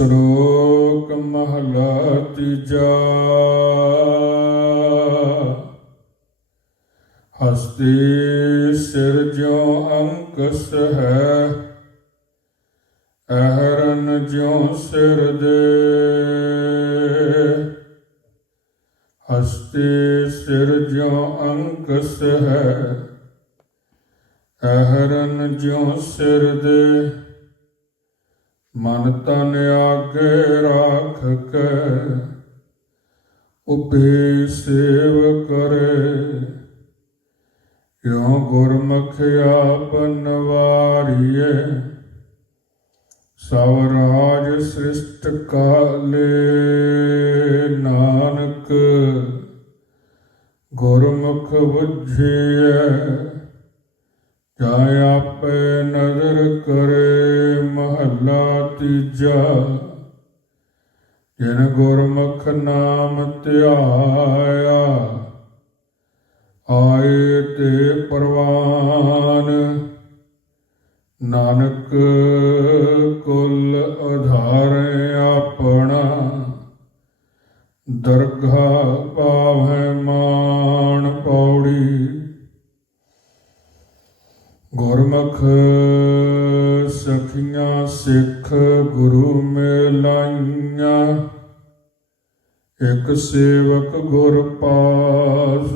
ਸ਼ਲੋਕ ਮਹਲਾ ਤੀਜਾ। ਹਸਤੀ ਸਿਰ ਜੋ ਅੰਕਸ ਹੈ, ਅਹਰਨ ਜਿਉ ਸਿਰ ਦੇ। ਹਸਤੀ ਸਿਰ ਜੋ ਅੰਕਸ ਹੈ, ਅਹਰਨ ਜਿਉ ਸਿਰ ਦੇ। ਮਨ ਤਨ ਆਗੇ ਰਾਖ ਕੇ, ਉਪੇ ਸੇਵ ਕਰੇ। ਕਿਉ ਗੁਰਮੁਖ ਆਪਨ ਵਾਰੀਏ, ਸਭ ਰਾਜ ਸ੍ਰਿਸ਼ਟ ਕਾਲੇ ਨਾਨਕ। ਗੁਰਮੁਖ ਬੁਝੀਐ ਜਾ ਆਪੇ ਨਜ਼ਰ ਕਰੇ ਮਹੱਲਾ। ਤੀਜਾ, ਜਿਨ ਗੁਰਮੁਖ ਨਾਮ ਧਿਆਇਆ, ਆਏ ਤੇ ਪਰਵਾਨ। ਨਾਨਕ ਕੁਲ ਉਧਾਰੇ ਆਪਣਾ ਦਰਗਾ ਪਾਵੈ ਮਾਨ ਪੌੜੀ। ਗੁਰਮੁਖ ਸਖੀਆਂ ਸਿੱਖ ਗੁਰੂ ਮੇਲਾਈਆਂ। ਇਕ ਸੇਵਕ ਗੁਰ ਪਾਸ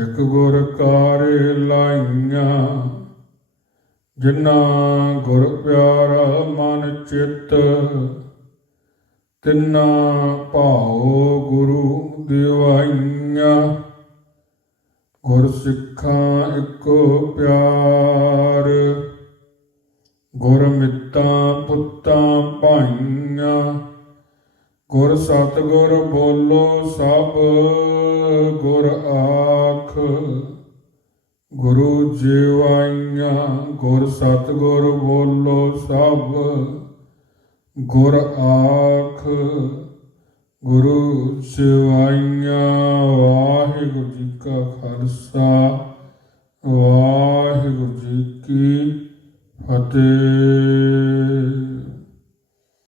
ਇੱਕ ਗੁਰ ਕਾਰੇ ਲਾਈਆਂ। ਜਿਨ੍ਹਾਂ ਗੁਰ ਪਿਆਰਾ ਮਨ ਚਿੱਤ, ਤਿੰਨਾ ਭਾਉ ਗੁਰੂ ਦਿਵਾਈਆਂ। ਗੁਰ ਸਿੱਖਾਂ ਇੱਕੋ ਪਿਆਰ ਗੁਰਮਿੱਤਾਂ ਪੁੱਤਾਂ ਭਾਈਆਂ, ਗੁਰ ਸਤਿਗੁਰ ਬੋਲੋ ਸਭ, ਗੁਰ ਆਖ, ਗੁਰੂ ਜੀਵਾਈਆਂ, ਗੁਰ ਸਤਿਗੁਰ ਬੋਲੋ ਸਭ, ਗੁਰ ਆਖ, ਗੁਰੂ ਸਿਵਾਈਆਂ ਵਾਹਿਗੁਰੂ ਜੀ ਕਾ ਖਾਲਸਾ, ਵਾਹਿਗੁਰੂ ਜੀ ਕੀ ਅਤੇ